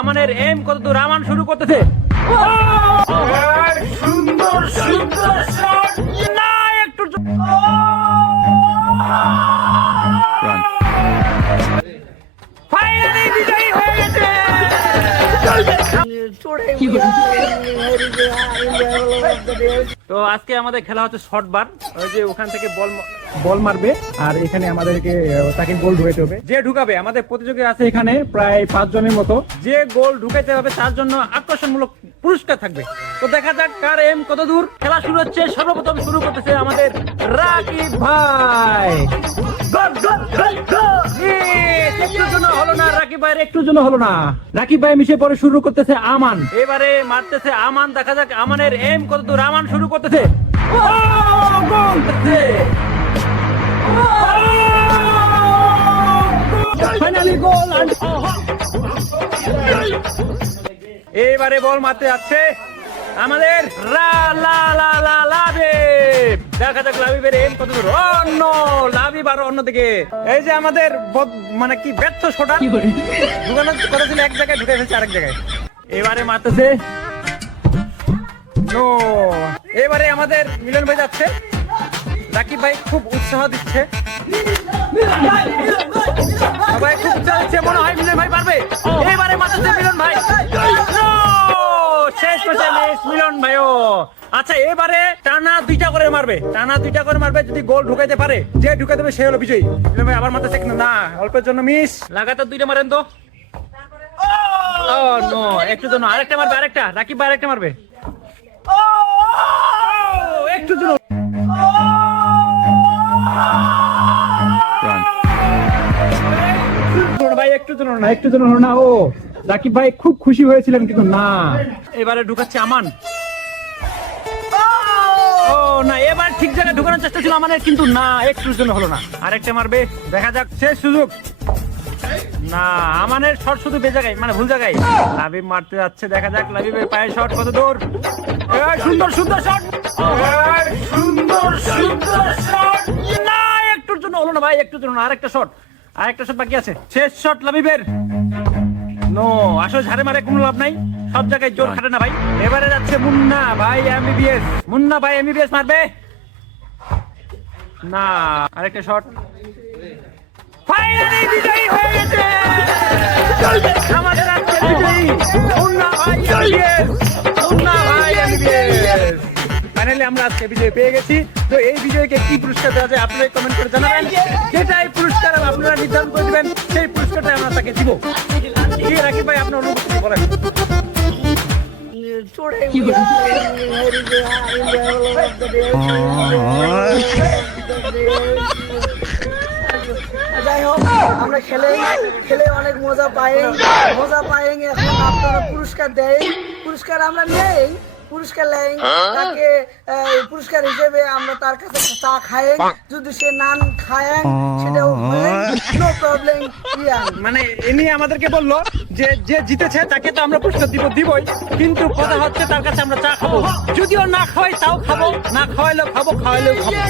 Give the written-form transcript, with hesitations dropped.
আমাদের এম কত দূর আমান শুরু করতেছে। সুন্দর সুন্দর শট না একটু ফাইনালি বিজয়ী হয়ে গেছে। তো আজকে আমাদের খেলা হচ্ছে শর্ট বার। ওই যে ওখান থেকে বল মারবে আর এখানে আমাদেরকে তাকে গোল ঢুকাইতে হবে। যে ঢুকাবে আমাদের প্রতিযোগী আছে এখানে প্রায় 5 জনের মতো। যে গোল ঢুকাইতে হবে তার জন্য আকর্ষণমূলক পুরস্কার থাকবে। তো দেখা যাক কার এম কত দূর। খেলা শুরু হচ্ছে, সর্বপ্রথম শুরু করতেছে আমাদের রাকিব ভাই। একটুর জন্য হলো না, রাকিব ভাইয়ের একটুর জন্য হলো না। রাকিব ভাই মিশে পরে শুরু করতেছে আমান। এবারে মারতেছে আমান, দেখা যাক আমানের এম কত দূর। আমান শুরু করতেছে, ফাইনালি গোল। এবারে বল মারতে যাচ্ছে আমাদের লাবিব। দেখা যাক লাবিবের এম কত দূর। অন্য লাবিব আর অন্যদিকে এই যে আমাদের মানে কি ব্যর্থ শোটা ঢুকানোর কথা ছিল এক জায়গায়, ঢুকে ফেলছে আরেক জায়গায়। এবারে মারতেছে, এবারে আমাদের মিলন ভাই যাচ্ছে। রাকিব ভাই খুব উৎসাহ দিচ্ছে, সবাই খুব উৎসাহ দিচ্ছে, মনে হয় মিলন ভাই পারবে। এবারে মারতেছে মিলন ভাই, শেষ করছে মিলন ভাইও। আচ্ছা এবারে টানা 2টা করে মারবে, টানা 2টা করে মারবে। যদি গোল ঢুকাইতে পারে, যে ঢুকাইতে পারবে সে হলো বিজয়ী। মিলন ভাই আবার মারতেছে কিন্তু না, অল্পের জন্য মিস। লাগাতার 2টা মারেন তো। ও নো, একটু জন্য আরেকটা মারবে, আরেকটা রাকিব ভাই আরেকটা মারবে। একটু জন্য ভাই, একটু জন্য না, একটু জন্য না। ও রাকিব ভাই খুব খুশি হয়েছিলেন কিন্তু না। এবারে ঢুকাচ্ছে আমান। ও না, এবার ঠিক জায়গায় ঢুকানোর চেষ্টা ছিল আমাদের কিন্তু না, একটুর জন্য হলো না। আরেকটা মারবে, দেখা যাক শেষ সুযোগ। না, আমানের শট শুধু বেজায়গায়, মানে ভুল জায়গায়। লাবিব মারতে যাচ্ছে, দেখা যাক লাবিবের পায়ের শট কত দূর। সুন্দর সুন্দর শট, সুন্দর সুন্দর শট না একটুর জন্য হলো না ভাই, একটুর জন্য। আরেকটা শট, আরেকটা শট বাকি আছে। শেষ শট লাবিবের। নো, আসলে ঝাড়ে মারে কোনো লাভ নাই, সব জায়গায় জোর খাটে না ভাই। এবারে যাচ্ছে মুন্না ভাই এমবিবিএস। মুন্না ভাই এমবিবিএস মারবে না। আরেকটা শট, ফাইনালি বিজয়ী হয়ে গেছে আমাদের আজকের বিজয়ী মুন্না ভাই এমবিবিএস। মুন্না ভাই এমবিবিএস, ফাইনালি আমরা আজকে বিজয় পেয়ে গেছি। তো এই বিজয়কে কি পুরস্কার দেওয়া যায় আপনারা কমেন্ট করে জানাবেন। যেটাই পুরস্কার আপনারা নির্ধারণ করে দিবেন, সেই পুরস্কারটা আমরা তাকে দিব। কি রাকিব ভাই আপনার অনুভূতি বলেন। যাই হোক, আমরা খেলে অনেক মজা পাই। এখন আপনারা পুরস্কার দেয়, পুরস্কার আমরা নেই, পুরস্কার নেই তাকে। পুরস্কার হিসেবে আমরা তার কাছে চা খাই, যদি সে নান খায় সেটাও নো প্রবলেম। মানে ইনি আমাদেরকে বললো যে যে জিতেছে তাকে তো আমরা পুরস্কার দিবই, কিন্তু কথা হচ্ছে তার কাছে আমরা চা খাবো। যদিও না খাওয়াই তাও খাবো, না খাওয়াইলেও খাবো, খাওয়াইলেও খাবো।